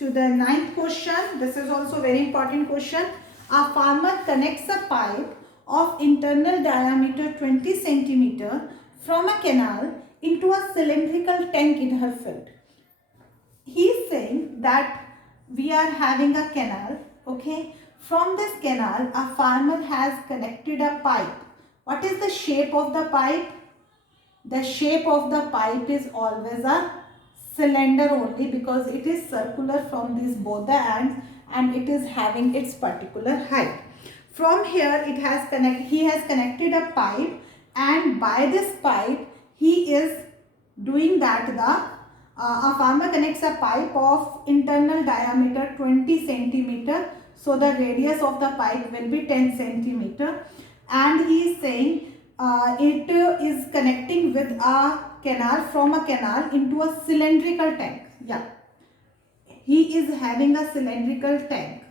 to the ninth question. This is also very important question. A farmer connects a pipe of internal diameter 20 centimeter from a canal into a cylindrical tank in her field. He is saying that we are having a canal, okay? From this canal, a farmer has connected a pipe. What is the shape of the pipe? The shape of the pipe is always a cylinder only, because it is circular from these both the ends and it is having its particular height. From here he has connected a pipe, and by this pipe he is doing that a farmer connects a pipe of internal diameter 20 centimeter. So the radius of the pipe will be 10 centimeter, and he is saying it is connecting with a canal, from a canal into a cylindrical tank. Yeah, he is having a cylindrical tank.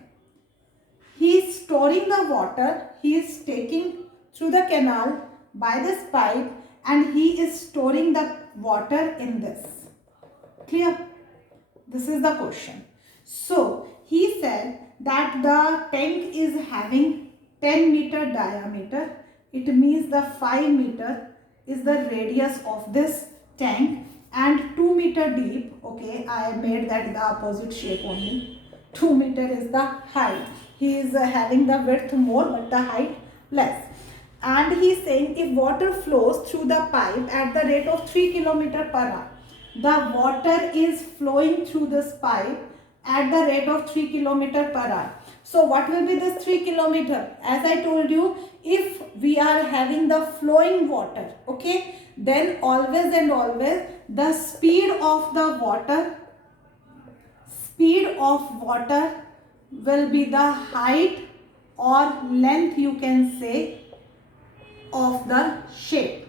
He is storing the water. He is taking through the canal by this pipe, and he is storing the water in this. Clear? This is the question. So he said that the tank is having 10 meter diameter. It means the 5 meter is the radius of this tank, and 2 meter deep. Okay, I made that the opposite shape only. 2 meter is the height. He is having the width more but the height less. And he is saying if water flows through the pipe at the rate of 3 km per hour, the water is flowing through this pipe at the rate of 3 km per hour. So what will be this 3 km? As I told you, if we are having the flowing water, okay, then always and always the speed of water will be the height or length, you can say, of the shape.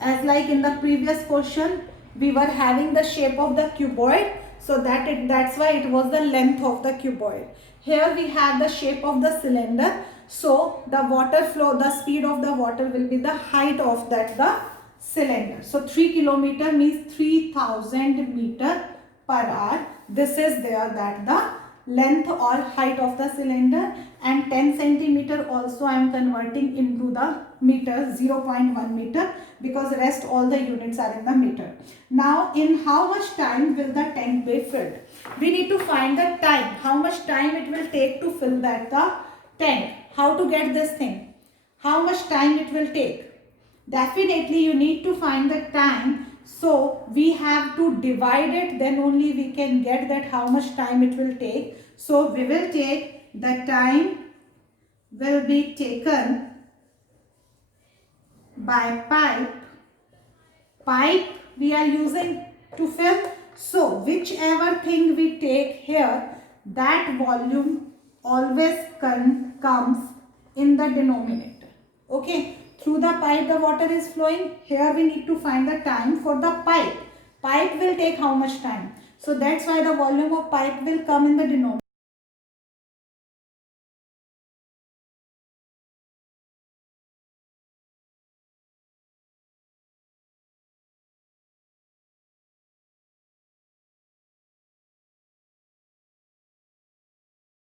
As like in the previous question, we were having the shape of the cuboid, so that's why it was the length of the cuboid. Here we have the shape of the cylinder, so the water flow, the speed of the water will be the height of that the cylinder. So 3 km means 3000 meter per hour. This is there that the length or height of the cylinder, and 10 centimeter also I am converting into the meter, 0.1 meter, because rest all the units are in the meter. Now in how much time will the tank be filled? We need to find the time, how much time it will take to fill that the tank. How to get this thing? How much time it will take? Definitely you need to find the time. So we have to divide it, then only we can get that how much time it will take. So we will take the time will be taken by pipe. Pipe we are using to fill. So whichever thing we take here, that volume always comes in the denominator. Okay. Through the pipe the water is flowing. Here we need to find the time for the pipe. Pipe will take how much time? So that's why the volume of pipe will come in the denominator.